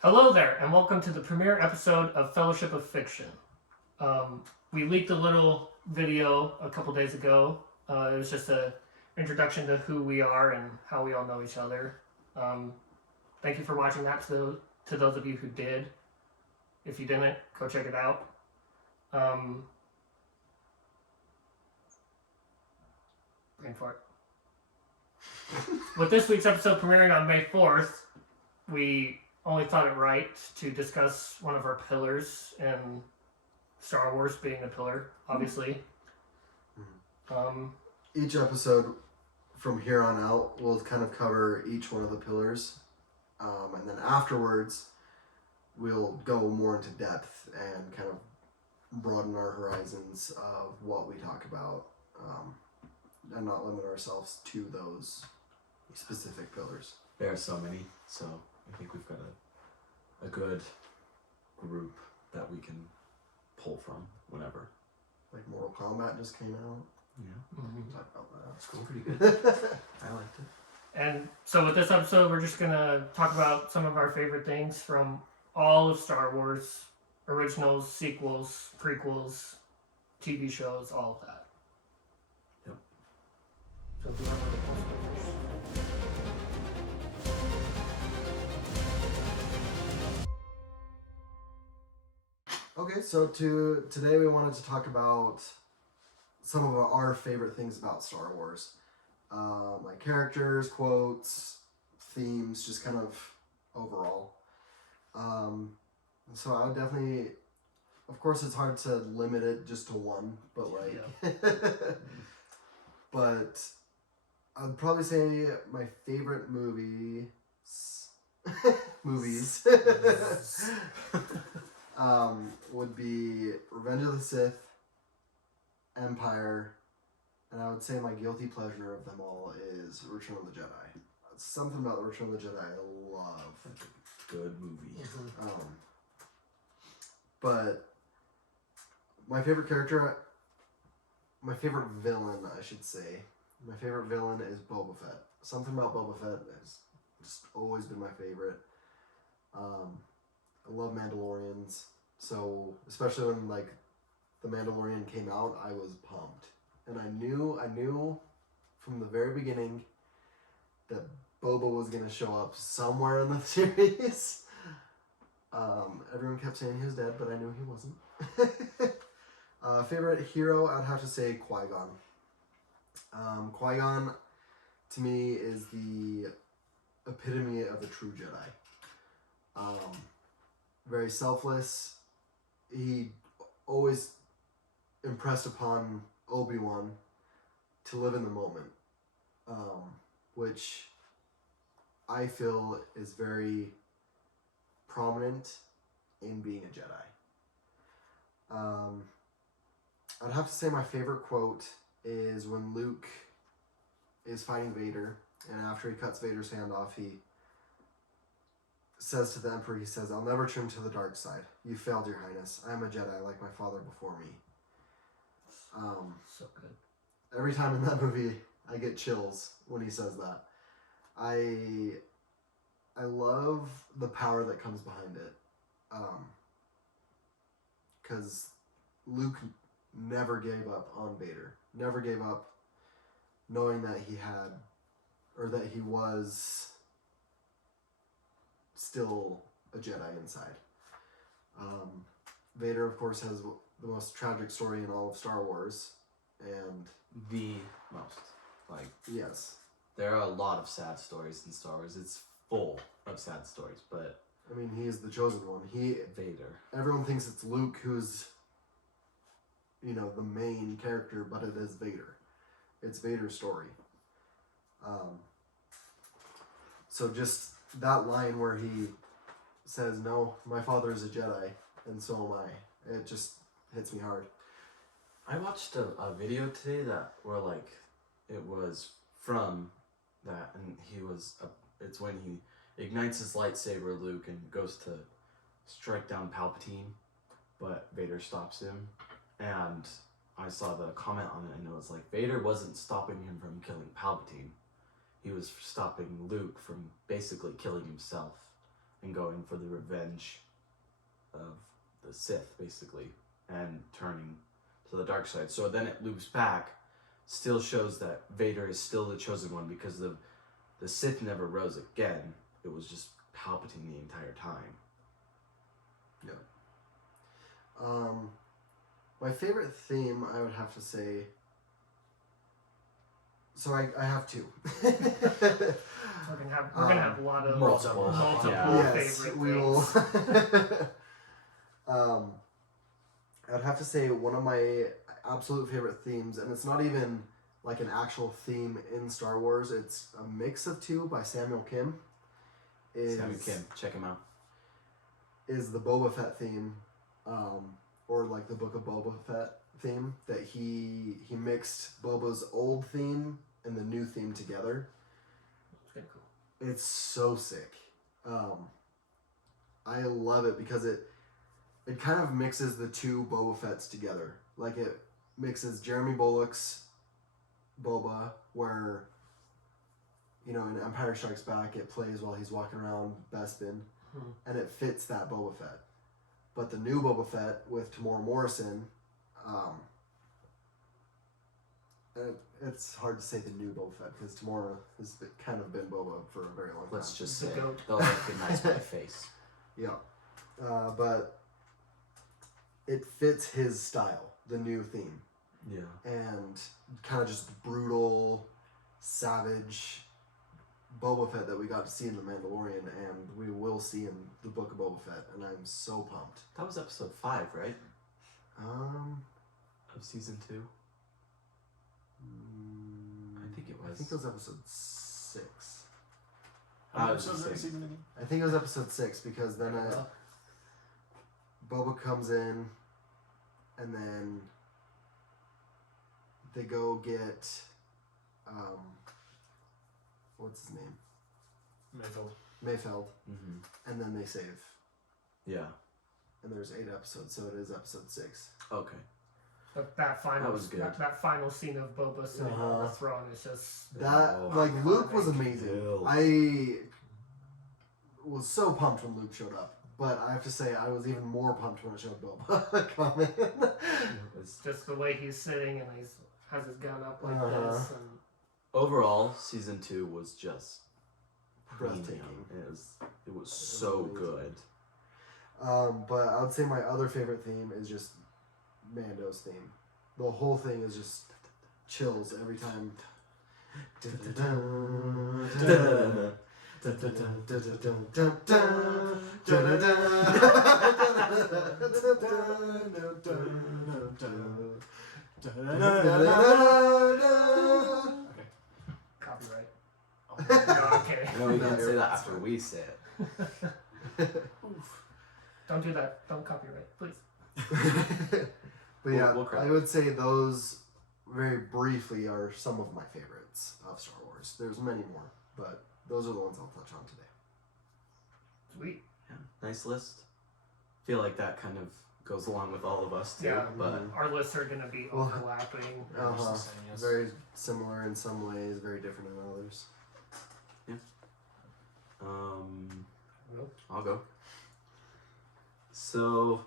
Hello there, and welcome to the premiere episode of Fellowship of Fiction. We leaked a little video a couple days ago. It was just an introduction to who we are and how we all know each other. Thank you for watching that to those of you who did. If you didn't, go check it out. Brain fart. With this week's episode premiering on May 4th, we only thought it right to discuss one of our pillars, and Star Wars being a pillar, obviously. Each episode from here on out will kind of cover each one of the pillars, and then afterwards we'll go more into depth and kind of broaden our horizons of what we talk about, and not limit ourselves to those specific pillars. There are so many, so I think we've got a good group that we can pull from whenever. Like Mortal Kombat just came out. Yeah. Mm-hmm. Talk about that. That's cool. Pretty good. I liked it. And so with this episode, we're just going to talk about some of our favorite things from all of Star Wars, originals, sequels, prequels, TV shows, all of that. Yep. So if you want to post it first. Okay, so today we wanted to talk about some of our favorite things about Star Wars. Like characters, quotes, themes, just kind of overall. So I would definitely, of course it's hard to limit it just to one, but like, but I'd probably say my favorite movies would be Revenge of the Sith, Empire, and I would say my guilty pleasure of them all is Return of the Jedi. Something about Return of the Jedi I love. Good movie. But my favorite character, my favorite villain, I should say, my favorite villain is Boba Fett. Something about Boba Fett has just always been my favorite. I love Mandalorians, so especially when like the Mandalorian came out, I was pumped, and I knew from the very beginning that Boba was gonna show up somewhere in the series. Everyone kept saying he was dead, but I knew he wasn't. Favorite hero, I'd have to say Qui-Gon. Qui-Gon, to me, is the epitome of a true Jedi. Very selfless. He always impressed upon Obi-Wan to live in the moment, which I feel is very prominent in being a Jedi. I'd have to say my favorite quote is when Luke is fighting Vader, and after he cuts Vader's hand off, he says to the Emperor, he says, "I'll never turn to the dark side. You failed, Your Highness. I am a Jedi like my father before me." So good. Every time in that movie, I get chills when he says that. I love the power that comes behind it. Because Luke never gave up on Vader. Never gave up knowing that he had, or that he was still a Jedi inside. Vader, of course, has the most tragic story in all of Star Wars, and The most. Like, yes, there are a lot of sad stories in Star Wars. It's full of sad stories, but I mean, he is the chosen one. Vader. Everyone thinks it's Luke who's, the main character, but it is Vader. It's Vader's story. So just that line where he says, "No, my father is a Jedi, and so am I," it just hits me hard. I watched a video today where like it was from that, and it's when he ignites his lightsaber, Luke, and goes to strike down Palpatine, but Vader stops him, and I saw the comment on it, and it was like, Vader wasn't stopping him from killing Palpatine. He was stopping Luke from basically killing himself. and going for the revenge of the Sith, basically, and turning to the dark side. So then it loops back, still shows that Vader is still the chosen one because the Sith never rose again. It was just Palpatine the entire time. Yeah. My favorite theme, I would have to say. So I have two. We're gonna have a lot of multiple Yes, favorite we will. things. I'd have to say one of my absolute favorite themes, and it's not even like an actual theme in Star Wars. It's a mix of two by Samuel Kim. Samuel Kim, check him out. Is the Boba Fett theme, or like the Book of Boba Fett theme that he mixed Boba's old theme and the new theme together. It's kind of cool. It's so sick. I love it because it kind of mixes the two Boba Fetts together. Like it mixes Jeremy Bullock's Boba, where, you know, in Empire Strikes Back it plays while he's walking around Bespin, and it fits that Boba Fett. But the new Boba Fett with Tamora Morrison, it's hard to say the new Boba Fett because Tamora has kind of been Boba for a very long time. Let's just The say goat. they'll recognize my face. Yeah. But it fits his style, the new theme. Yeah. And kind of just brutal, savage Boba Fett that we got to see in The Mandalorian and we will see in the Book of Boba Fett, and I'm so pumped. That was episode 5, right? Of season 2? I think it was. I think it was episode 6. How many I was episodes the every same. season again? I think it was episode 6 because then Boba comes in and then they go get what's his name? Mayfeld, Mm-hmm. and then they save. Yeah. And there's 8 episodes, so it is episode 6. Okay. But that final, That was good. That final scene of Boba sitting on the throne is just That Oh, like Luke was iconic. amazing. Kills. I was so pumped when Luke showed up, but I have to say I was even more pumped when it showed Boba come in. It's- just the way he's sitting and has his gun up like Uh-huh. this. And Overall, season 2 was just Breathtaking. premium. It was so amazing. good. But I would say my other favorite theme is just Mando's theme. The whole thing is just chills every time. copyright. Oh, No, okay. No, we No, can say that it's after fine. we say it. Don't do that. Don't copyright, please. But yeah, We'll cry. I would say those very briefly are some of my favorites of Star Wars. There's many more, but those are the ones I'll touch on today. Sweet. Yeah, nice list. Feel like that kind of goes along with all of us too. Yeah. But Our lists are going to be Well, overlapping. Very much the Uh-huh. same, yes. Very similar in some ways, very different in others. Nope. I'll go. So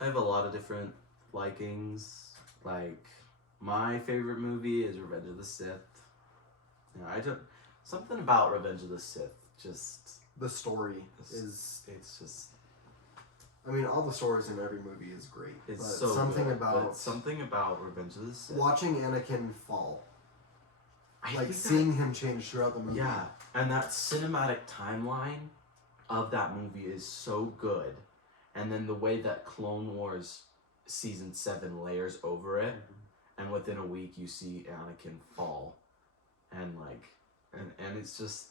I have a lot of different likings. Like my favorite movie is Revenge of the Sith. You know, I don't something about Revenge of the Sith just The story is, it's just I mean, all the stories in every movie is great. it's but so something good, about but something about Revenge of the Sith. watching Anakin fall, I like think seeing him change throughout the movie. Yeah, and that cinematic timeline of that movie is so good. And then the way that Clone Wars season 7 layers over it, and within a week you see Anakin fall, and like, and it's just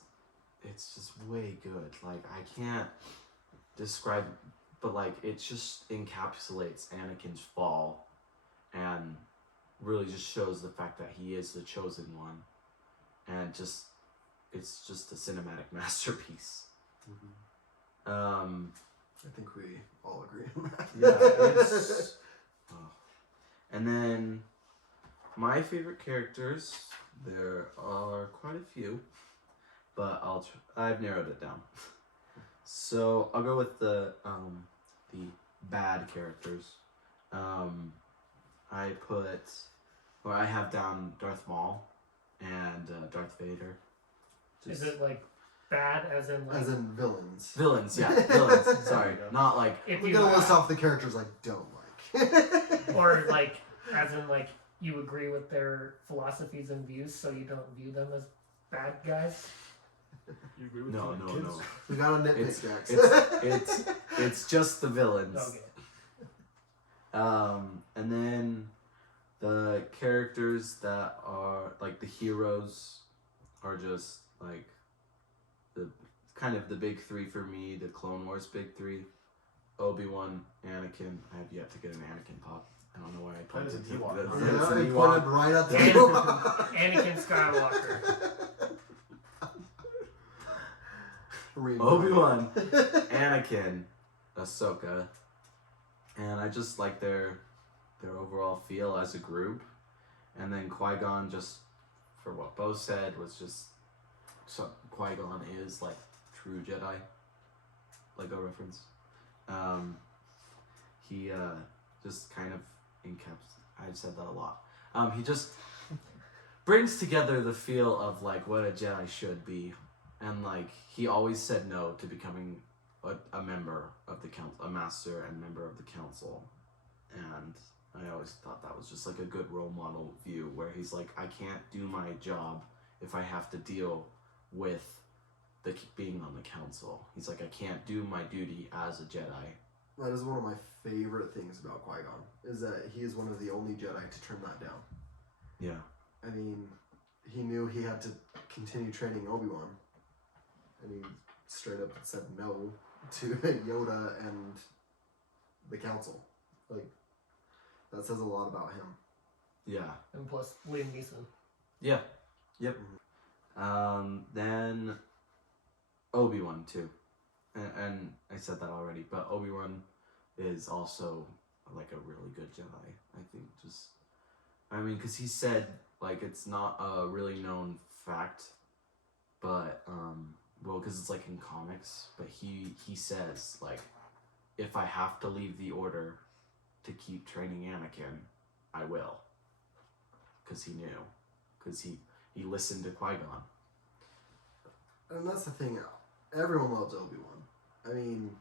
way good. Like I can't describe, but like it just encapsulates Anakin's fall, and really just shows the fact that he is the chosen one, and just it's just a cinematic masterpiece. I think we all agree on that. Yeah, it's. Oh. And then, my favorite characters, there are quite a few, but I've narrowed it down. So I'll go with the bad characters. I have down Darth Maul and Darth Vader. Is it like bad as in like... As in villains. Villains, yeah, villains. Sorry, not like... If We're you gonna list off the characters I don't like. or like as in like you agree with their philosophies and views, so you don't view them as bad guys. You agree with No. We got a nitpick, It's, Jax. it's just the villains. Okay. And then the characters that are like the heroes are just like the kind of the big three for me, the Clone Wars big three. Obi-Wan, Anakin. I have yet to get an Anakin pop. I don't know why I That is pointed an to Ewok, the- huh? it's Yeah, an he Ewok. pointed right at the Anakin Skywalker. Obi-Wan, Anakin, Ahsoka, and I just like their overall feel as a group. And then Qui-Gon, just for what Bo said, was just so Qui-Gon is like true Jedi. Lego reference. He just kind of I've said that a lot. He just brings together the feel of like what a Jedi should be. And like he always said no to becoming a member of the council, a master and member of the council. And I always thought that was just like a good role model view where he's like, I can't do my job if I have to deal with being on the council. He's like, I can't do my duty as a Jedi. That is one of my favorite things about Qui-Gon, is that he is one of the only Jedi to turn that down. Yeah. I mean, he knew he had to continue training Obi-Wan, and he straight up said no to Yoda and the council. Like, that says a lot about him. Yeah. And plus Liam Neeson. Yeah. Yep. Then Obi-Wan too. And I said that already, but Obi-Wan is also like a really good Jedi. I think because he said, like, it's not a really known fact, but, because it's like in comics, but he says, like, if I have to leave the Order to keep training Anakin, I will. Because he knew. Because he listened to Qui-Gon. And that's the thing, everyone loves Obi-Wan. I mean...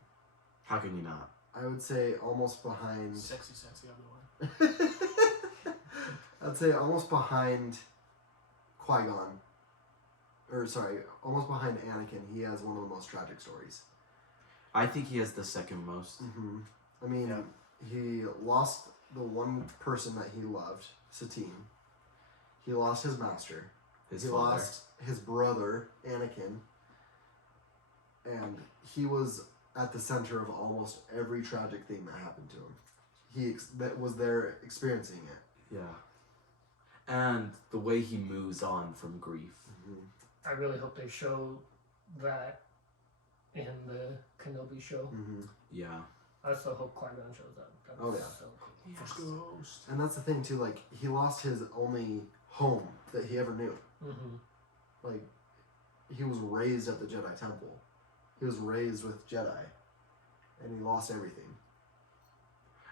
How can you not? I would say almost behind... Sexy Obi-Wan. I'd say almost behind Qui-Gon. Or, sorry, almost behind Anakin, he has one of the most tragic stories. I think he has the second most. Mm-hmm. I mean, Yeah. he lost the one person that he loved, Satine. He lost his master. His he father. lost his brother, Anakin. And he was at the center of almost every tragic thing that happened to him. He that was there experiencing it. Yeah. And the way he moves on from grief. Mm-hmm. I really hope they show that in the Kenobi show. Mm-hmm. Yeah. I also hope Qui-Gon shows up. That Oh, was yeah. so cool. Force Ghost. And that's the thing too. Like, he lost his only home that he ever knew. Mm-hmm. Like, he was raised at the Jedi Temple. He was raised with Jedi, and he lost everything.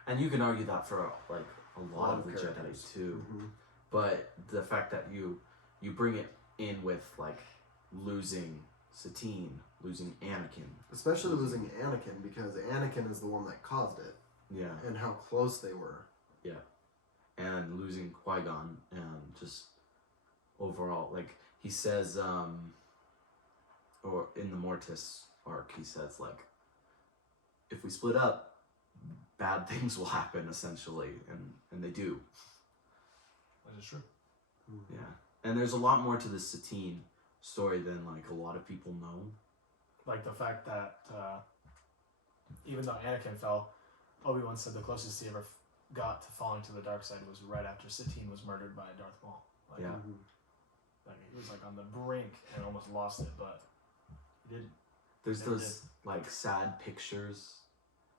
And you can argue that for like a lot of the characters. Jedi too. Mm-hmm. But the fact that you bring it in with like losing Satine, losing Anakin. Especially losing Anakin, because Anakin is the one that caused it, Yeah. and how close they were. And losing Qui-Gon, and just overall, like he says, or in the Mortis arc, he says like, if we split up, bad things will happen essentially, and they do. That is true. Yeah. And there's a lot more to the Satine story than like a lot of people know. Like the fact that even though Anakin fell, Obi-Wan said the closest he ever got to falling to the dark side was right after Satine was murdered by Darth Maul. Like, Yeah. like he was like on the brink and almost lost it, but he didn't. There's Never those like sad pictures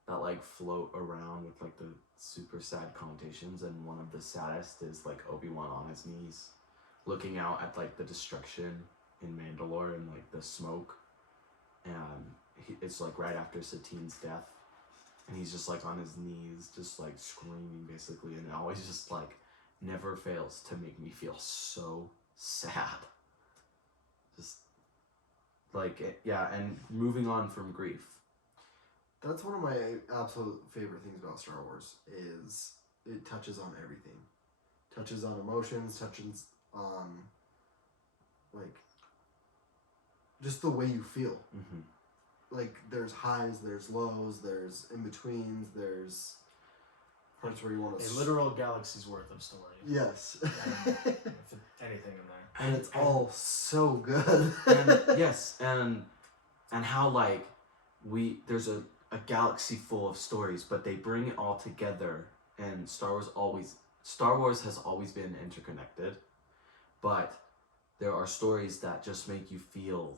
that like float around with like the super sad connotations, and one of the saddest is like Obi-Wan on his knees looking out at like the destruction in Mandalore and like the smoke, and it's like right after Satine's death, and he's just like on his knees, just like screaming basically, and it always just like never fails to make me feel so sad. Just like yeah, and moving on from grief. That's one of my absolute favorite things about Star Wars is it touches on everything. Touches on emotions, touches on like just the way you feel. Mm-hmm. Like there's highs, there's lows, there's in betweens, there's parts where you want to. A literal galaxy's worth of story. Yes. If anything in there. And it's all so good. And yes, and how like there's a galaxy full of stories, but they bring it all together, and Star Wars has always been interconnected, but there are stories that just make you feel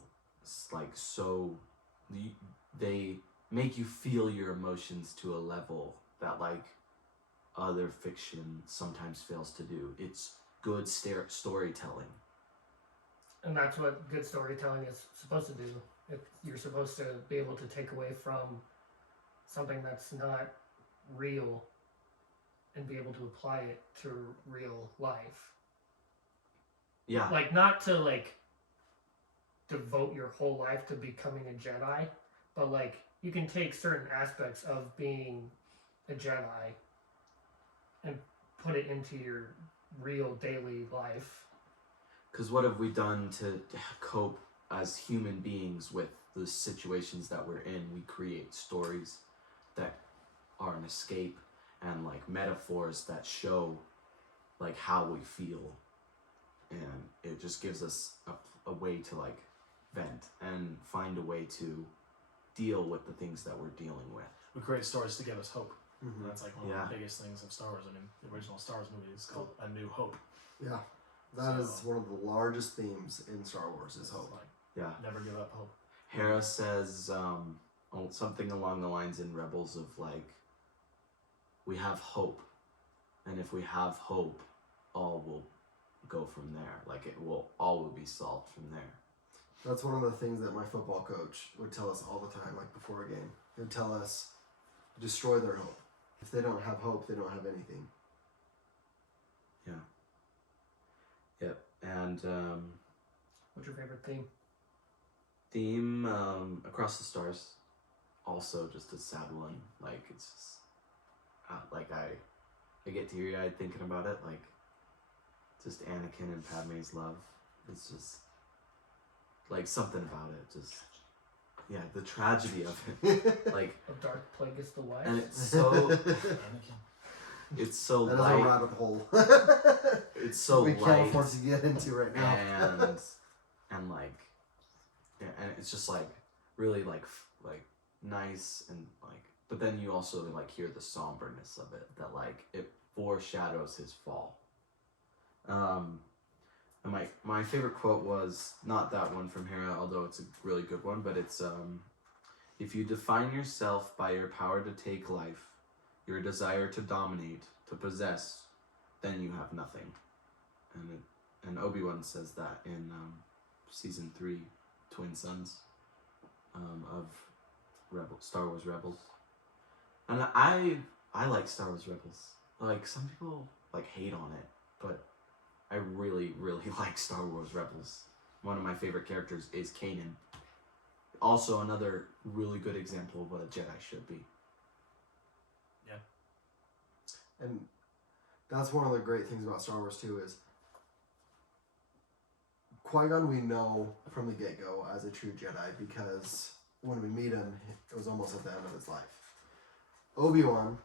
like so they make you feel your emotions to a level that like other fiction sometimes fails to do. It's good storytelling. And that's what good storytelling is supposed to do. You're supposed to be able to take away from something that's not real and be able to apply it to real life. Yeah. Like, not to, like, devote your whole life to becoming a Jedi, but, like, you can take certain aspects of being a Jedi and put it into your real daily life. Because what have we done to cope as human beings with the situations that we're in? We create stories that are an escape and like metaphors that show like how we feel, and it just gives us a way to like vent and find a way to deal with the things that we're dealing with. We create stories to give us hope. Mm-hmm. And that's like one of the biggest things of Star Wars. I mean, the original Star Wars movie is called A New Hope. Yeah. That is one of the largest themes in Star Wars is hope. Like, Yeah. never give up hope. Hera says something along the lines in Rebels of like, we have hope, and if we have hope, all will go from there. Like all will be solved from there. That's one of the things that my football coach would tell us all the time, like before a game. He would tell us, destroy their hope. If they don't have hope, they don't have anything. Yeah. Yep. And What's your favorite theme? theme Across the Stars, also just a sad one. Like it's just like I get teary-eyed thinking about it. Like just Anakin and Padme's love. It's just like something about it. Just yeah, the tragedy of it. Like Of Darth Plagueis the Wise? and it's so it's so That is light. a rabbit hole. It's so we light. can't afford to get into right now. and like yeah, and it's just like really like nice and like, but then you also like hear the somberness of it, that like it foreshadows his fall. And my favorite quote was not that one from Hera, although it's a really good one, but it's if you define yourself by your power to take life, your desire to dominate, to possess, then you have nothing. And Obi-Wan says that in season 3, Twin Sons, of Star Wars Rebels. And I like Star Wars Rebels. Like some people like hate on it, but I really, really like Star Wars Rebels. One of my favorite characters is Kanan. Also another really good example of what a Jedi should be. Yeah. And that's one of the great things about Star Wars too is Qui-Gon we know from the get-go as a true Jedi because when we meet him, it was almost at the end of his life. Obi-Wan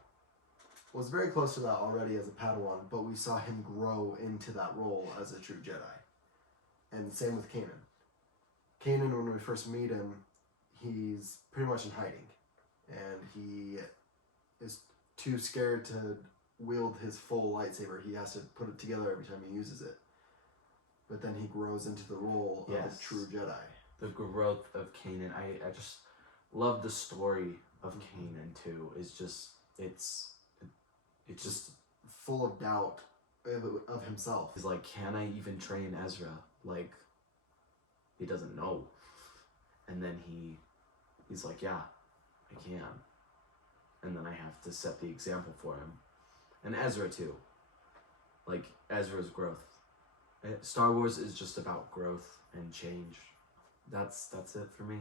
was very close to that already as a Padawan, but we saw him grow into that role as a true Jedi. And same with Kanan. Kanan, when we first meet him, he's pretty much in hiding. And he is too scared to wield his full lightsaber. He has to put it together every time he uses it. But then he grows into the role of a true Jedi. The growth of Kanan, I just love the story of Kanan too. It's just it's just full of doubt of himself. He's like, can I even train Ezra? Like, he doesn't know. And then he he's like, yeah, I can. And then I have to set the example for him. And Ezra too. Like, Ezra's growth. Star Wars is just about growth and change. That's it for me.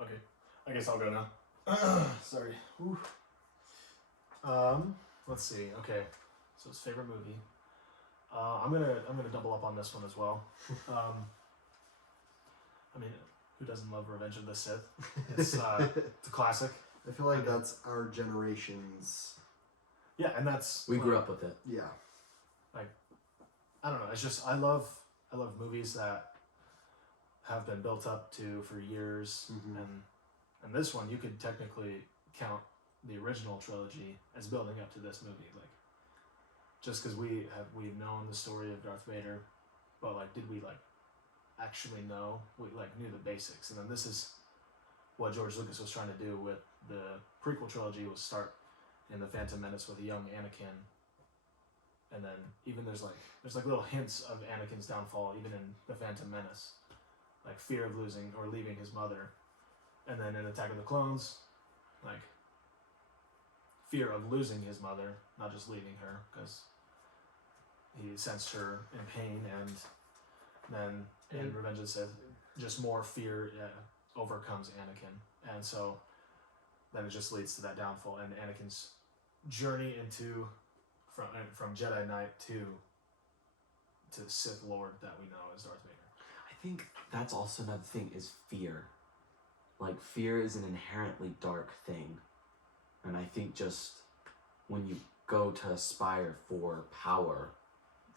Okay, I guess I'll go now. Sorry. Whew. Let's see. Okay, so his favorite movie. I'm gonna double up on this one as well. I mean, who doesn't love Revenge of the Sith? It's a classic. I feel like that's our generation's. Yeah, and that's We grew up with it. Yeah. I don't know. It's just I love movies that have been built up to for years, Mhm. and this one you could technically count the original trilogy as building up to this movie. Like, just because we've known the story of Darth Vader, but like, did we like actually know? We like knew the basics, and then this is what George Lucas was trying to do with the prequel trilogy, was start in the Phantom Menace with a young Anakin. And then even there's like little hints of Anakin's downfall even in the Phantom Menace, like fear of losing or leaving his mother, and then in Attack of the Clones, like fear of losing his mother, not just leaving her, because he sensed her in pain, and then in Revenge of the Sith, just more fear overcomes Anakin, and so then it just leads to that downfall and Anakin's journey into. From Jedi Knight to Sith Lord that we know as Darth Vader. I think that's also another thing is fear. Like, fear is an inherently dark thing. And I think just when you go to aspire for power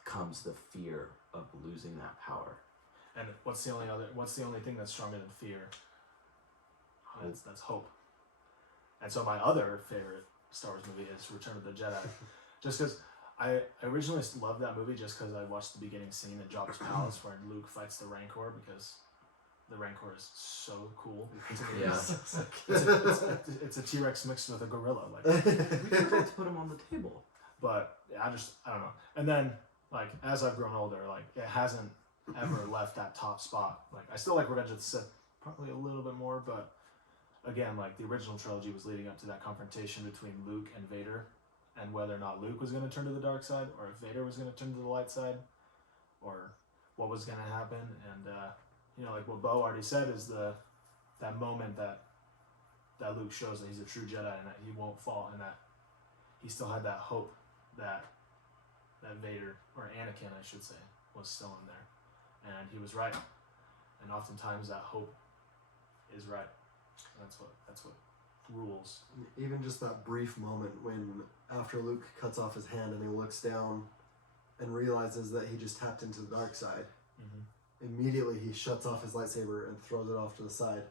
comes the fear of losing that power. And what's the only thing that's stronger than fear? That's hope. And so my other favorite Star Wars movie is Return of the Jedi. Just because I originally loved that movie just because I watched the beginning scene at Jabba's palace where Luke fights the Rancor, because the Rancor is so cool. Yeah. It's a T-Rex mixed with a gorilla. Like, We forgot to put him on the table. but I don't know. And then like as I've grown older, like it hasn't ever left that top spot. Like I still like Revenge of the Sith probably a little bit more, but again, like the original trilogy was leading up to that confrontation between Luke and Vader, and whether or not Luke was going to turn to the dark side, or if Vader was going to turn to the light side, or what was going to happen. And like what Bo already said is that moment that Luke shows that he's a true Jedi and that he won't fall, and that he still had that hope that Vader, or Anakin I should say, was still in there, and he was right. And oftentimes that hope is right. That's what rules. Even just that brief moment when after Luke cuts off his hand and he looks down and realizes that he just tapped into the dark side. Mm-hmm. Immediately he shuts off his lightsaber and throws it off to the side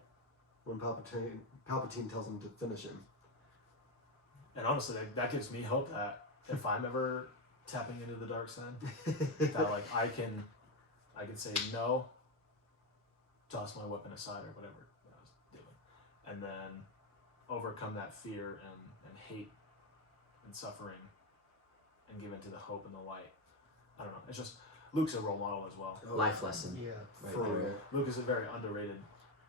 when Palpatine tells him to finish him. And honestly, that gives me hope that if I'm ever tapping into the dark side, that like I can say no, toss my weapon aside or whatever I was doing, and then overcome that fear and hate and suffering and give into the hope and the light. I don't know. It's just Luke's a role model as well. Life lesson. Yeah. Right For there. real. Luke is a very underrated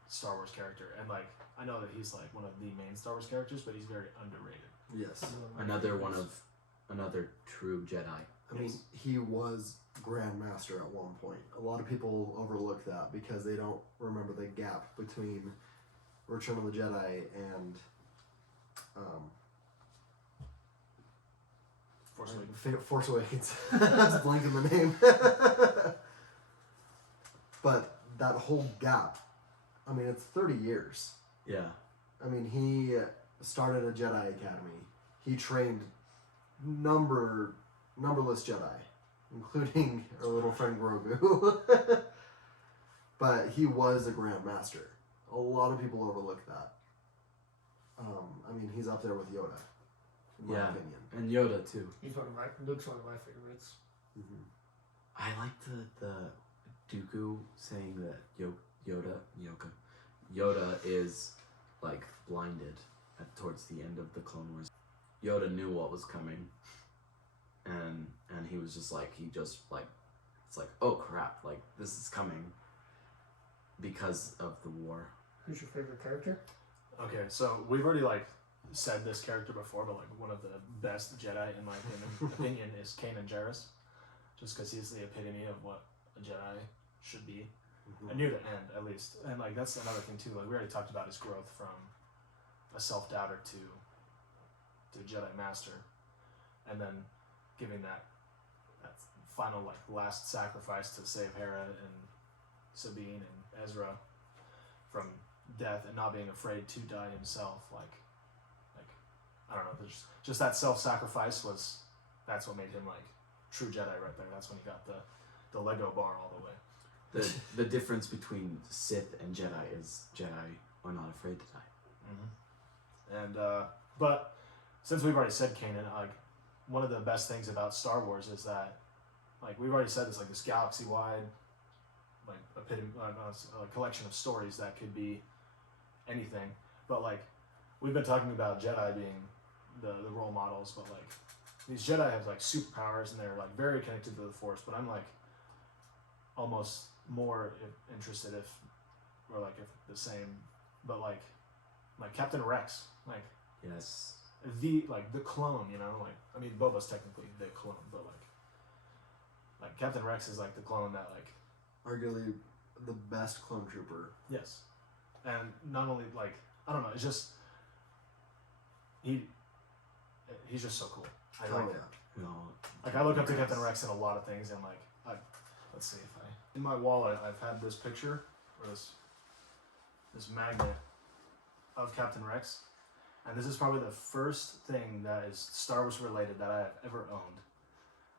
Star Wars character, and like I know that he's like one of the main Star Wars characters, but he's very underrated. Yes. Another true Jedi. I mean, he was Grand Master at one point. A lot of people overlook that because they don't remember the gap between Return of the Jedi and Force Awakens. Force Awakens. I was blanking the name. But that whole gap, I mean, it's 30 years. Yeah. I mean, he started a Jedi Academy. He trained numberless Jedi, including our little friend Grogu. But he was a Grand Master. A lot of people overlook that. I mean, he's up there with Yoda, in my opinion. And Yoda too. Luke's one of my favorites. Mm-hmm. I like the Dooku saying that Yoda is like blinded towards the end of the Clone Wars. Yoda knew what was coming, and he was just like it's like, oh crap, like this is coming because of the war. Who's your favorite character? Okay, so we've already like said this character before, but like one of the best Jedi in my opinion is Kanan Jarrus, just because he's the epitome of what a Jedi should be, and near the end at least. And like that's another thing too. Like we already talked about his growth from a self-doubter to Jedi Master, and then giving that final like last sacrifice to save Hera and Sabine and Ezra from death, and not being afraid to die himself. Like I don't know, just that self-sacrifice that's what made him like true Jedi right there. That's when he got the Lego bar all the way. The difference between Sith and Jedi is Jedi are not afraid to die. And but since we've already said Kanan, like one of the best things about Star Wars is that like we've already said this galaxy-wide like a collection of stories that could be anything, but like we've been talking about Jedi being the role models, but like these Jedi have like superpowers and they're like very connected to the Force, but I'm like almost more interested if the same, but like Captain Rex, like Yes. the clone, you know, like I mean Boba's technically the clone, but like Captain Rex is like the clone that like Arguably the best clone trooper. yes, and not only like I don't know, it's just he's just so cool. I like it. No. Like I look up to Captain Rex in a lot of things, and like let's see if in my wallet I've had this picture or this magnet of Captain Rex, and this is probably the first thing that is Star Wars related that I have ever owned,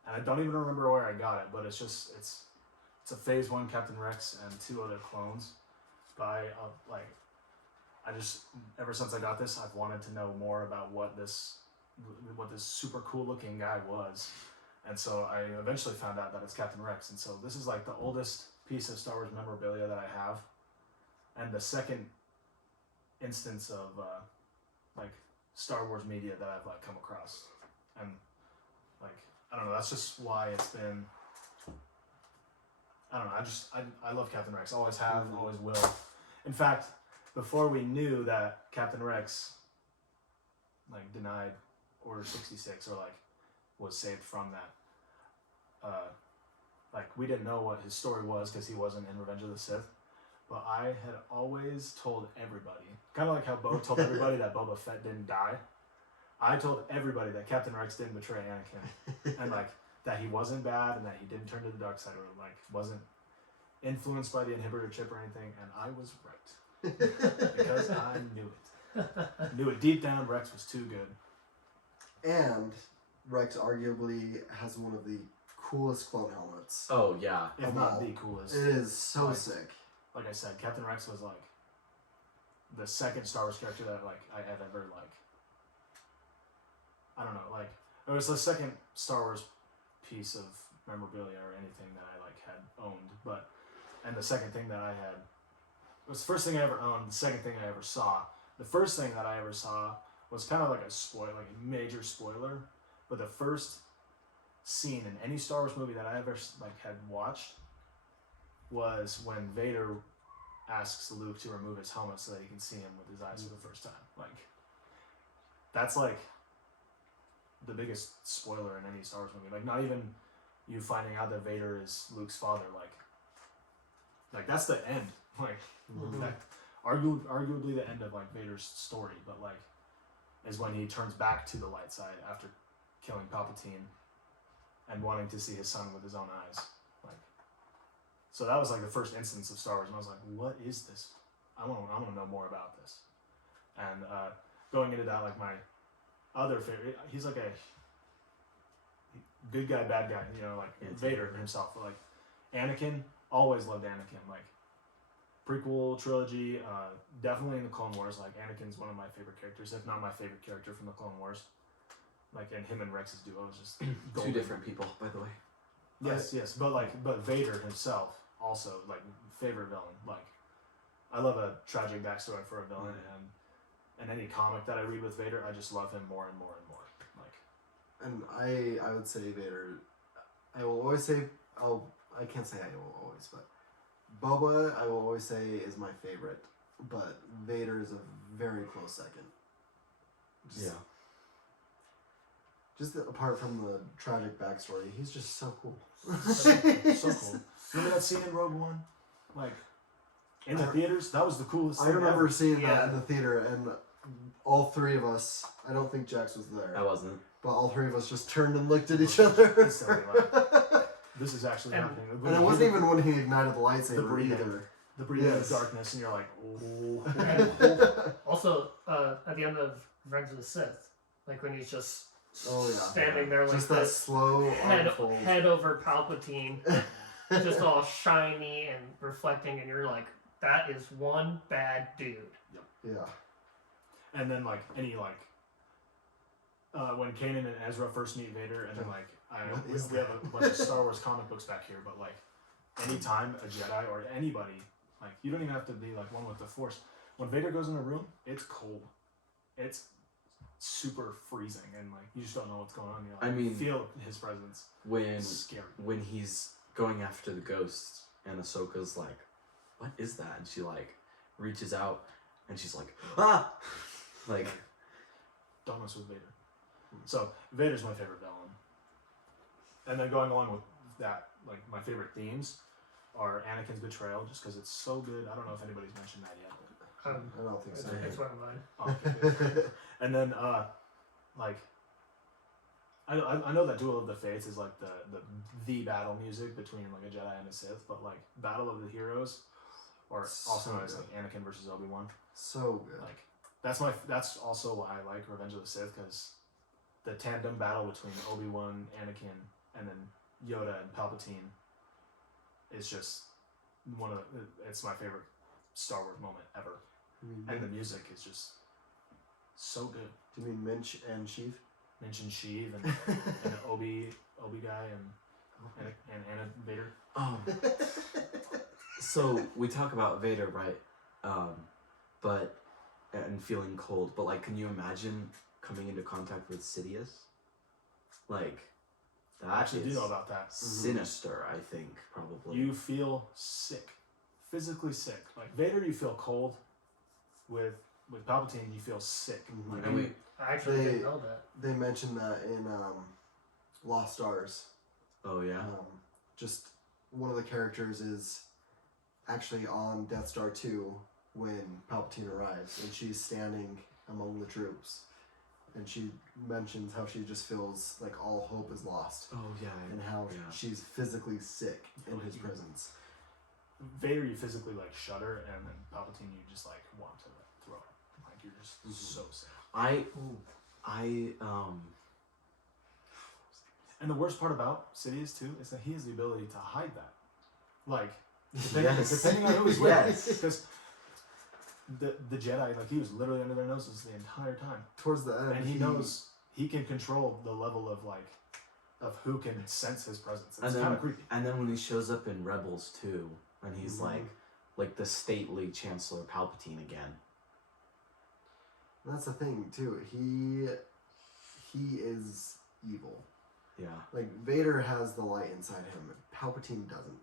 and I don't even remember where I got it, but it's a Phase 1 Captain Rex and 2 other clones by I just ever since I got this I've wanted to know more about what this super cool looking guy was, and so I eventually found out that it's Captain Rex, and so this is like the oldest piece of Star Wars memorabilia that I have, and the second instance of like Star Wars media that I've like come across, and like I don't know, that's just why it's been. I don't know. I love Captain Rex. Always have. Always will. In fact, before we knew that Captain Rex like denied Order 66 or like was saved from that, like we didn't know what his story was because he wasn't in Revenge of the Sith. But I had always told everybody, kind of like how Bo told everybody that Boba Fett didn't die. I told everybody that Captain Rex didn't betray Anakin, and like that he wasn't bad, and that he didn't turn to the dark side, or like wasn't influenced by the inhibitor chip or anything. And I was right because I knew it. Knew it deep down. Rex was too good. And Rex arguably has one of the coolest clone helmets. Oh yeah. If not the coolest. It is so sick. Like I said, Captain Rex was like the second Star Wars character that like I had ever like. I don't know, like it was the second Star Wars piece of memorabilia or anything that I like had owned, and the second thing that I had it was the first thing I ever owned, the second thing I ever saw. The first thing that I ever saw was kind of like a major spoiler, but the first scene in any Star Wars movie that I ever like had watched was when Vader asks Luke to remove his helmet so that he can see him with his eyes for the first time. Like that's like the biggest spoiler in any Star Wars movie. Like not even you finding out that Vader is Luke's father. Like that's the end. Like that, arguably the end of like Vader's story. But like is when he turns back to the light side after killing Palpatine and wanting to see his son with his own eyes. Like so that was like the first instance of Star Wars, and I was like, what is this? I want to know more about this. And going into that, like my other favorite, he's like a good guy, bad guy, you know, like Vader himself. Like Anakin, always loved Anakin. Like prequel trilogy, definitely in the Clone Wars. Like Anakin's one of my favorite characters, if not my favorite character from the Clone Wars. Like and him and Rex's duo is just Two different people, by the way. Yes, but Vader himself also like favorite villain. Like I love a tragic backstory for a villain, and any comic that I read with Vader, I just love him more and more and more. Like, and I would say Vader. I will always say I can't say I will always, but Boba I will always say is my favorite but Vader is a very close second. Just apart from the tragic backstory, he's just so cool. So cool. Remember that scene in Rogue One? Like, in the theaters? That was the coolest I thing remember ever. seeing that in the theater, and all three of us, I don't think Jax was there. I wasn't. But all three of us just turned and looked at each other. This is actually happening. And it wasn't even when he ignited the lightsaber the breathing. either. The breathing of darkness, and you're like, oh. And also, at the end of Revenge of the Sith, like when he's just standing there like just that this, slow head over Palpatine, just all shiny and reflecting, and you're like, that is one bad dude. Yep. Yeah. And then when Kanan and Ezra first meet Vader, and then we have a bunch of Star Wars comic books back here, but like anytime a Jedi or anybody, like you don't even have to be like one with the Force. When Vader goes in a room, it's cold. It's super freezing, and like you just don't know what's going on. You feel his presence. It's scary. When he's going after the ghosts, and Ahsoka's like, "What is that?" And she like reaches out, and she's like, "Ah!" Like, don't mess with Vader. So Vader's my favorite villain. And then going along with that, like my favorite themes are Anakin's betrayal, just because it's so good. I don't know if anybody's mentioned that yet. I don't think so. It's one of mine. Oh, okay. And then I know that Duel of the Fates is like the battle music between like a Jedi and a Sith, but like Battle of the Heroes, or also known as like Anakin versus Obi-Wan. So good. Like that's also why I like Revenge of the Sith, because the tandem battle between Obi-Wan, Anakin, and then Yoda and Palpatine is just it's my favorite Star Wars moment ever. And the music is just so good. Do you mean Minch and Sheev? Minch and Sheev and Obi guy and Anna Vader. So we talk about Vader, right? And feeling cold, but like, can you imagine coming into contact with Sidious? Like, that I actually do know about that. Sinister, I think, probably. You feel sick, physically sick. Like Vader, you feel cold. With Palpatine, you feel sick. Mm-hmm. I actually didn't know that. They mentioned that in Lost Stars. Oh yeah. Just one of the characters is actually on Death Star 2 when Palpatine arrives, and she's standing among the troops, and she mentions how she just feels like all hope is lost. Oh yeah. And how she's physically sick in his presence. Vader, you physically like shudder, and then Palpatine, you just like want to throw up. Like you're just so sick. And the worst part about Sidious too is that he has the ability to hide that. Like depending on who he's with, because the Jedi, like he was literally under their noses the entire time. Towards the end, and he knows he can control the level of who can sense his presence. It's kind of creepy. And then when he shows up in Rebels too. And he's like the stately Chancellor Palpatine again. That's the thing too. He is evil. Yeah. Like Vader has the light inside him. Palpatine doesn't.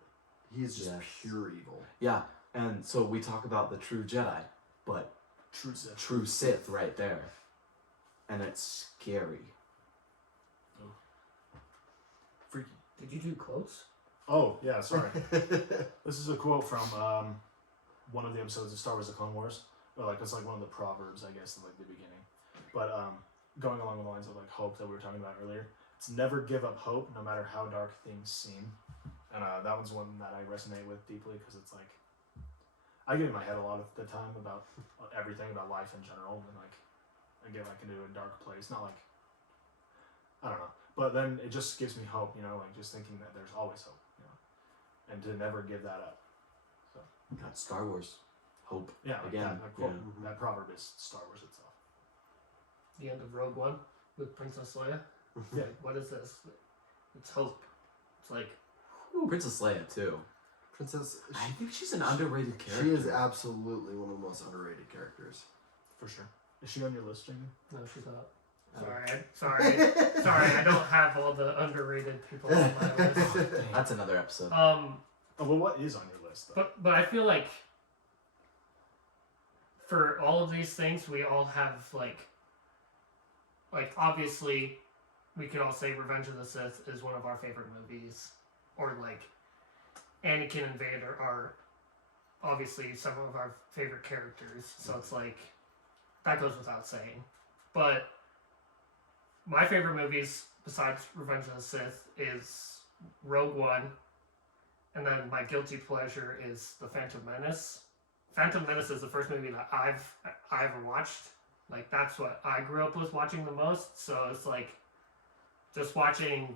He is just pure evil. Yeah. And so we talk about the true Jedi, but true Sith right there. And it's scary. Oh. Freaky. Did you do quotes? Oh, yeah, sorry. This is a quote from one of the episodes of Star Wars: The Clone Wars. Or like it's like one of the proverbs, I guess, in like the beginning. But going along the lines of like hope that we were talking about earlier, it's never give up hope, no matter how dark things seem. And that one's one that I resonate with deeply, because it's like I get in my head a lot of the time about everything, about life in general, and like I get like into a dark place. Not like I don't know, but then it just gives me hope, like just thinking that there's always hope. And to never give that up. So that's Star Wars. Hope. Yeah, again. That proverb is Star Wars itself. The end of Rogue One with Princess Leia. Yeah. Like, what is this? It's hope. It's like Princess Leia too. I think she's an underrated character. She is absolutely one of the most underrated characters. For sure. Is she on your list, Jamie? No, she's not. Sorry. I don't have all the underrated people on my list. That's another episode. Well, what is on your list though? But I feel like for all of these things, we all have like obviously, we could all say Revenge of the Sith is one of our favorite movies, or like Anakin and Vader are obviously some of our favorite characters. So it's like that goes without saying. But my favorite movies besides Revenge of the Sith is Rogue One, and then my guilty pleasure is The Phantom Menace. Phantom Menace is the first movie that I ever watched. Like, that's what I grew up with watching the most. So it's like just watching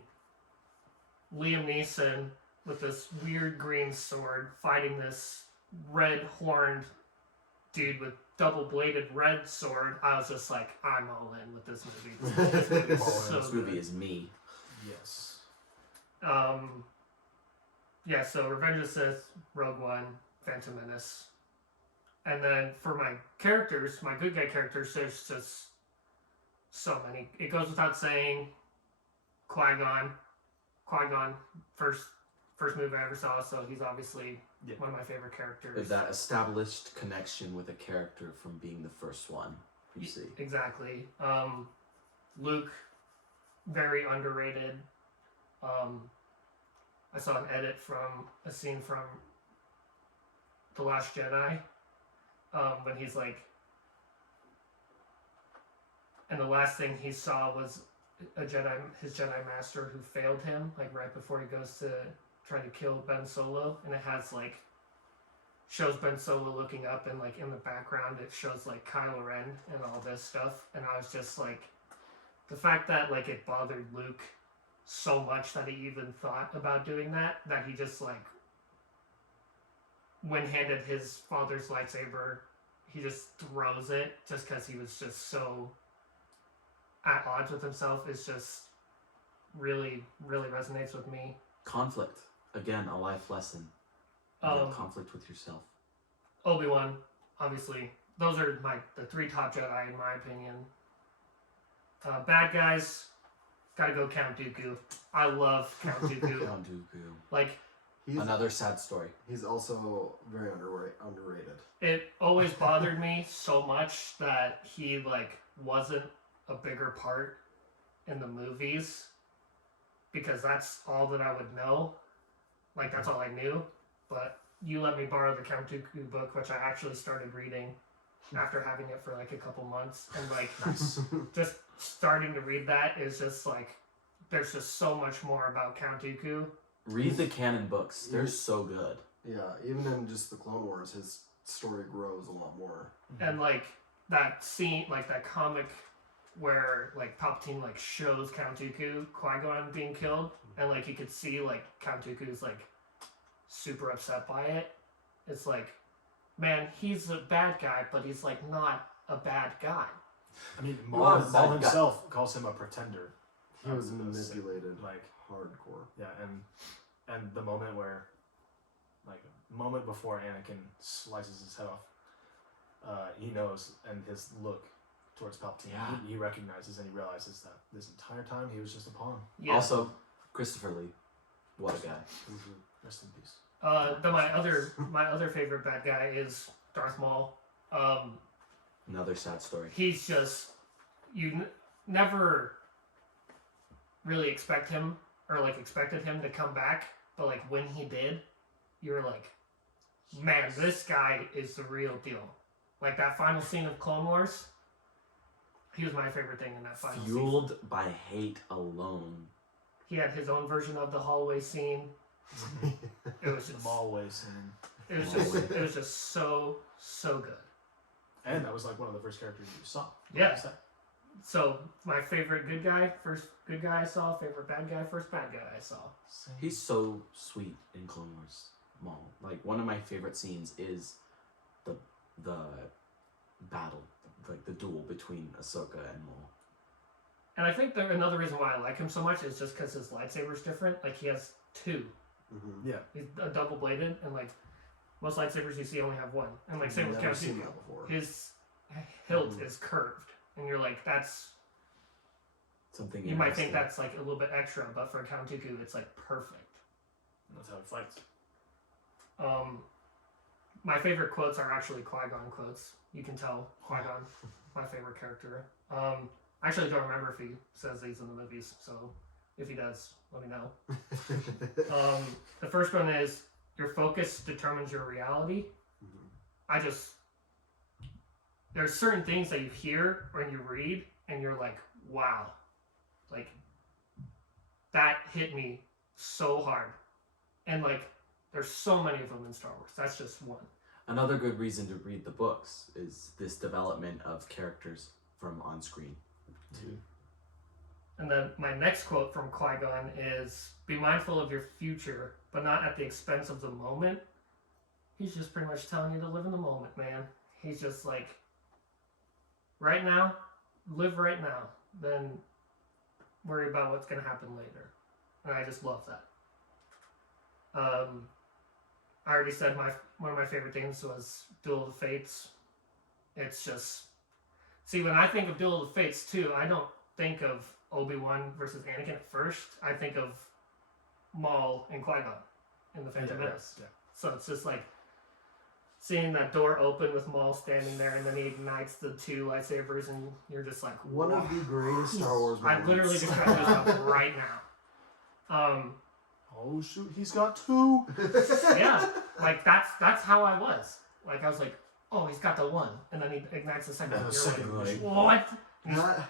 Liam Neeson with this weird green sword fighting this red horned dude with double bladed red sword. I was just like, I'm all in with this movie. This movie is so This movie good. is me. Yes. Yeah, so Revenge of the Sith, Rogue One, Phantom Menace. And then for my characters, my good guy characters, there's just so many. It goes without saying, Qui-Gon. Qui-Gon, first movie I ever saw, so he's obviously one of my favorite characters. With that established connection with a character from being the first one you see. Exactly. Luke, very underrated. I saw an edit from a scene from The Last Jedi, when he's like, and the last thing he saw was his Jedi Master who failed him, like right before he goes to try to kill Ben Solo, and it has like, shows Ben Solo looking up, and like in the background it shows like Kylo Ren and all this stuff, and I was just like, the fact that like it bothered Luke so much that he even thought about doing that he just like, when handed his father's lightsaber, he just throws it just because he was just so at odds with himself, is just really, really resonates with me. Conflict. Again, a life lesson. Conflict with yourself. Obi-Wan, obviously. Those are the three top Jedi in my opinion. Bad guys, gotta go Count Dooku. I love Count Dooku. Count Dooku. Like, Another sad story. He's also very underrated. it always bothered me so much that he like wasn't a bigger part in the movies, because that's all that I would know. Like, that's all I knew. But you let me borrow the Count Dooku book, which I actually started reading after having it for like a couple months, and like just starting to read that is just like, there's just so much more about Count Dooku. Read the canon books. They're so good. Yeah, even in just the Clone Wars, his story grows a lot more. And like that scene, like that comic where like Palpatine like shows Count Dooku Qui-Gon being killed, and like you could see like Count Dooku's like super upset by it. It's like, man, he's a bad guy, but he's like not a bad guy. I mean, Well, Maul that himself calls him a pretender. He was Of the Sith. manipulated, Like, hardcore. yeah, and the moment where, like, a moment before Anakin slices his head off, he knows, and his look towards Palpatine, Yeah. he recognizes and he realizes that this entire time he was just a pawn. Yeah. Also, Christopher Lee. What a guy. Rest in peace. Then my other favorite bad guy is Darth Maul. Another sad story. He's just, you never really expected him to come back, but like when he did, you were like, man, this guy is the real deal. Like that final scene of Clone Wars, he was my favorite thing in that final scene. Fueled by hate alone. He had his own version of the hallway scene. It was The just, Maul way scene. it was just so good. And that was like one of the first characters you saw. Yeah. So my favorite good guy, first good guy I saw. Favorite bad guy, first bad guy I saw. He's so sweet in Clone Wars. Maul. Like, one of my favorite scenes is the battle, like the duel between Ahsoka and Maul. And I think another reason why I like him so much is just because his lightsaber's different. Like, he has two. Mm-hmm. Yeah. He's a double bladed, and like most lightsabers you see only have one. And like same with Never Count seen Dooku, that before. his hilt is curved, and you're like, that's, Something you might think interesting. that's like a little bit extra, but for Count Dooku, it's like perfect. That's how he fights. my favorite quotes are actually Qui-Gon quotes. You can tell Qui-Gon, my favorite character. I actually don't remember if he says these in the movies, so if he does, let me know. The first one is, your focus determines your reality. There's certain things that you hear when you read, and you're like, wow. Like, that hit me so hard. And, like, there's so many of them in Star Wars. That's just one. Another good reason to read the books is this development of characters from on screen, too. And then my next quote from Qui-Gon is, be mindful of your future, but not at the expense of the moment. He's just pretty much telling you to live in the moment, man. He's just like, right now, live right now. Then worry about what's going to happen later. And I just love that. I already said one of my favorite things was Duel of Fates. It's just... See, when I think of Duel of Fates, too, I don't think of Obi-Wan versus Anakin at first. I think of Maul and Qui-Gon in the Phantom Menace. Yeah. So it's just like seeing that door open with Maul standing there, and then he ignites the two lightsabers, and you're just like, one of the greatest Star Wars moments. I literally just got goosebumps right now. Oh shoot, he's got two. Yeah, like that's how I was. Like I was like, oh, he's got the one, and then he ignites the second. No, second like, one. what?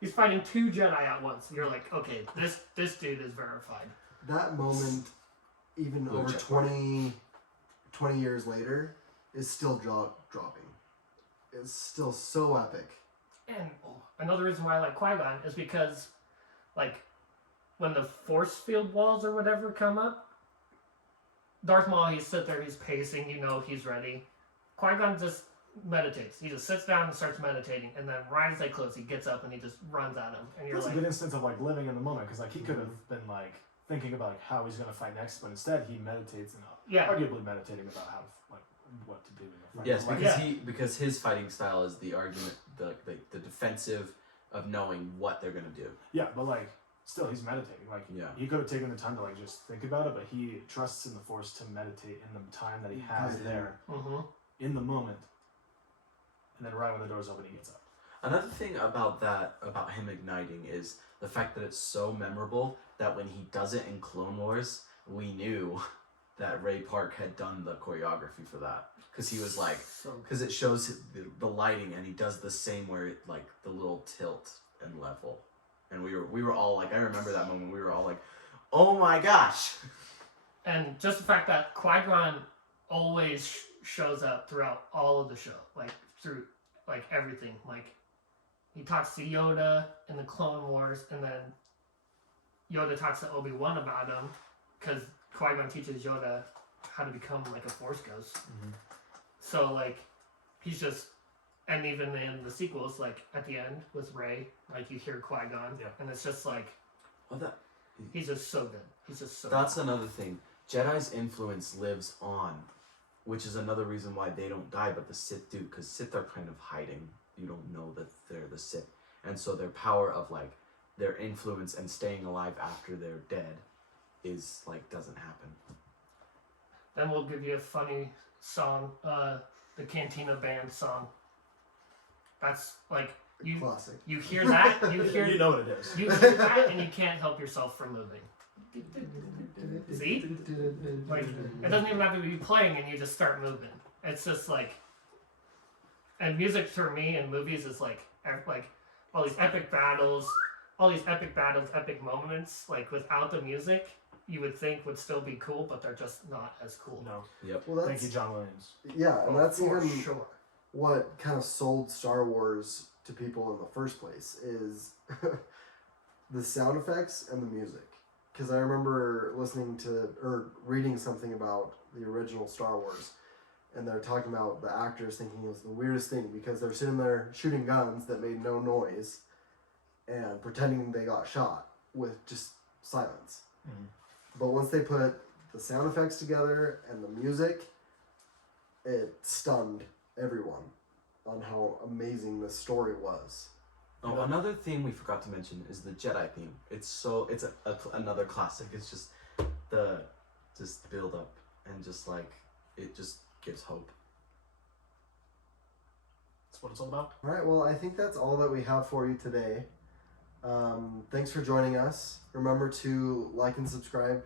He's fighting two Jedi at once. You're like, okay, this dude is verified. That moment, even Blue over check 20 years later, is still jaw-dropping. It's still so epic. And another reason why I like Qui-Gon is because, like, when the force field walls or whatever come up, Darth Maul, he's sit there, he's pacing, you know he's ready. Qui-Gon just meditates. He just sits down and starts meditating, and then right as they close, he gets up and he just runs at him. And you're That's like, a good instance of like living in the moment, because like he could have been like thinking about like how he's gonna fight next, but instead he meditates and arguably meditating about how like what to do in a fight. Yes, Like, because because his fighting style is the argument, the defensive of knowing what they're gonna do. yeah, but like still he's meditating. Like Yeah. he could have taken the time to like just think about it, but he trusts in the Force to meditate in the time that he has there in the moment, and then right when the doors open, he gets up. Another thing about him igniting is the fact that it's so memorable that when he does it in Clone Wars, we knew that Ray Park had done the choreography for that, because he was like, because it shows the lighting, and he does the same where it, like the little tilt and level, and we were all like, I remember that moment. We were all like, oh my gosh! And just the fact that Qui-Gon always shows up throughout all of the show, like through like everything, like he talks to Yoda in the Clone Wars, and then Yoda talks to Obi-Wan about him, because Qui-Gon teaches Yoda how to become like a Force ghost. So like he's just, and even in the sequels, like at the end with Rey, like you hear Qui-Gon, and it's just like, he's just so good. He's just so That's another thing. Jedi's influence lives on, which is another reason why they don't die, but the Sith do, because Sith are kind of hiding. You don't know that they're the Sith. And so their power of, like, their influence and staying alive after they're dead is, like, doesn't happen. Then we'll give you a funny song, the Cantina band song. That's, like, Classic. you hear that, You know what it is. you hear that, and you can't help yourself from moving. See? Like, it doesn't even have to be playing, and you just start moving. It's just like, and music for me in movies is like all these epic battles, epic moments. Like without the music, you would think would still be cool, but they're just not as cool. No. Yep. Well, Thank you, John Williams. Yeah, and that's for even sure. what kind of sold Star Wars to people in the first place is the sound effects and the music. Because I remember listening to or reading something about the original Star Wars, and they're talking about the actors thinking it was the weirdest thing because they're sitting there shooting guns that made no noise and pretending they got shot with just silence. But once they put the sound effects together and the music, it stunned everyone on how amazing this story was. Oh, another thing we forgot to mention is the Jedi theme. It's another classic. It's just the build up and just like it just gives hope. That's what it's all about. All right, well, I think that's all that we have for you today. Thanks for joining us. Remember to like and subscribe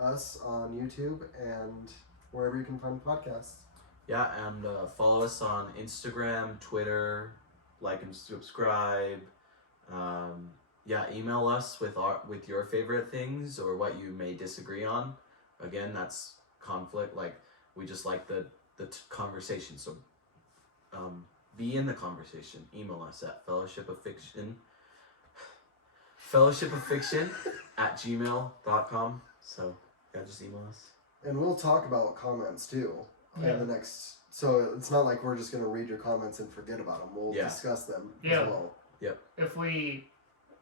us on YouTube and wherever you can find podcasts. Yeah, and follow us on Instagram, Twitter, like and subscribe. Email us with your favorite things or what you may disagree on. Again, that's conflict. Like, we just like the conversation. So be in the conversation. Email us at fellowshipoffiction at gmail.com. So yeah, just email us. And we'll talk about comments too Yeah. in the next. So it's not like we're just going to read your comments and forget about them. We'll discuss them Yeah. as well.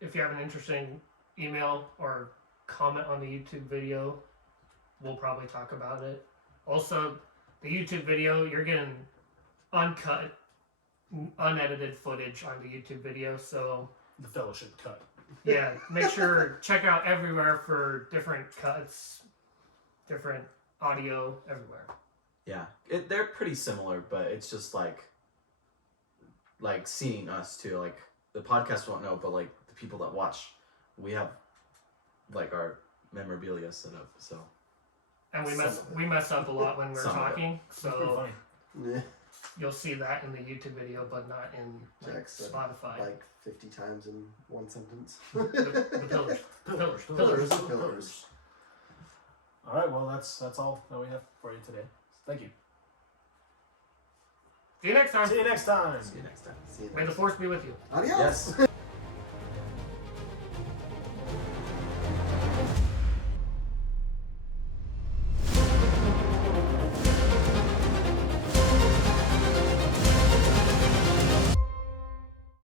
If you have an interesting email or comment on the YouTube video, we'll probably talk about it. Also, the YouTube video, you're getting uncut, unedited footage on the YouTube video, so The Fellowship cut. yeah, make sure check out everywhere for different cuts, different audio everywhere. Yeah, they're pretty similar, but it's just like seeing us too. Like, the podcast won't know, but like the people that watch, we have like our memorabilia set up. So And we Some of it. mess up a lot when we're Some of it. talking, It's pretty so funny. Yeah. you'll see that in the YouTube video, but not in like, Jack said, Spotify. Like 50 times in one sentence. the pillars. Pillars. All right, well, that's all that we have for you today. Thank you. See you next time. See you next time. see you next time. See you May the next. force be with you. Adios. Yes.